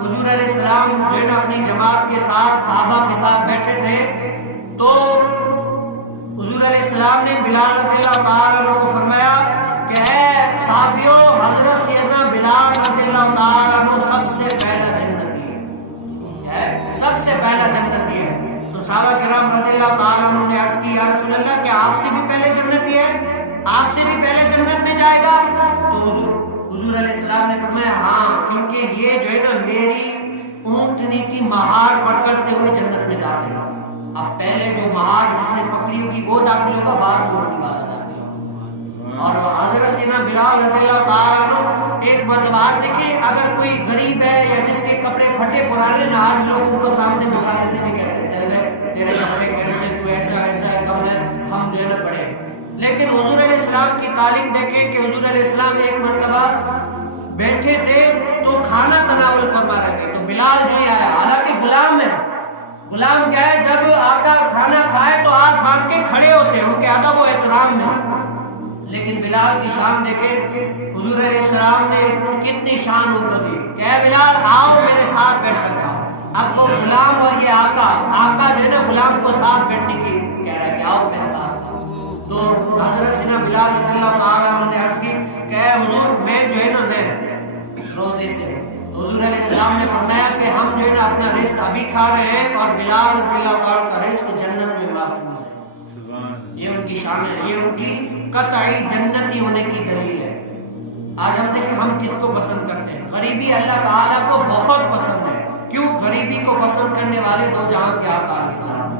حضور علیہ السلام جو ہے نا اپنی جماعت کے ساتھ صحابہ کے ساتھ بیٹھے تھے تو حضور علیہ السلام نے بلال رضی اللہ تعالیٰ عنہ کو فرمایا کہ اے صحابیوں، حضرت سیدنا بلال رضی اللہ تعالیٰ عنہ سب سے پہلا جنتی ہے، سب سے پہلا جنتی ہے۔ تو صحابہ کرام رضی اللہ تعالیٰ عنہ نے عرض کی یا رسول اللہ کیا آپ سے بھی پہلے جنتی ہے، آپ سے بھی پہلے جنت میں جائے گا؟ تو حضور علیہ السلام نے فرمایا ہاں، کیونکہ یہ جو ہے نا میری اونٹنی کی مہار پکڑتے ہوئے جنت میں داخل ہوگا۔ اب پہلے جو مہار جس نے پکڑی ہوگی وہ داخل ہوگا، بار موڑنے والا داخل ہوگا۔ اور حضرت سیدنا بلال رضی اللہ تعالیٰ عنہ ایک مرتبہ دیکھیں، اگر کوئی غریب ہے یا جس کے کپڑے پھٹے پرانے نا، آج لوگ ان کو سامنے دکھانے سے بھی کہتے ہیں چل بھائی تیرے کپڑے کیسے، تو ایسا ویسا ہے، کم ہے، ہم جو ہے نا پڑے۔ لیکن حضور علیہ السلام کی تعلیم دیکھیں کہ حضور علیہ السلام ایک مرتبہ بیٹھے تھے تو کھانا تناول فرما رہے تھے، تو بلال جو ہے حالانکہ غلام ہے، غلام کیا ہے جب آقا کھانا کھائے تو ہاتھ باندھ کے کھڑے ہوتے ہیں ان کے ادب و احترام میں، لیکن بلال کی شان دیکھیں، حضور علیہ السلام نے کتنی شان ان کو دی کہ اے بلال آؤ میرے ساتھ بیٹھ کر کھاؤ۔ اب وہ غلام اور یہ آقا جو ہے نا غلام کو ساتھ بیٹھنے کی کہہ رہا ہے کہ آؤ میرے ساتھ کھاؤ۔ تو حضرت سیدنا بلال رضی اللہ تعالیٰ عنہ نے عرض کی کہ اے حضور میں جو ہے نا میں روزے سے، حضور علیہ السلام نے فرمایا کہ ہم جو ہے نا اپنا رزق ابھی کھا رہے ہیں اور بلال رضی اللہ تعالیٰ کا رزق جنت میں محفوظ ہے۔ یہ ان کی شان ہے، یہ ان کی قطعی جنتی ہونے کی دلیل ہے۔ آج ہم دیکھیں ہم کس کو پسند کرتے ہیں؟ غریبی اللہ تعالیٰ کو بہت پسند ہے۔ کیوں؟ غریبی کو پسند کرنے والے دو جہاں کے آقا علیہ السلام،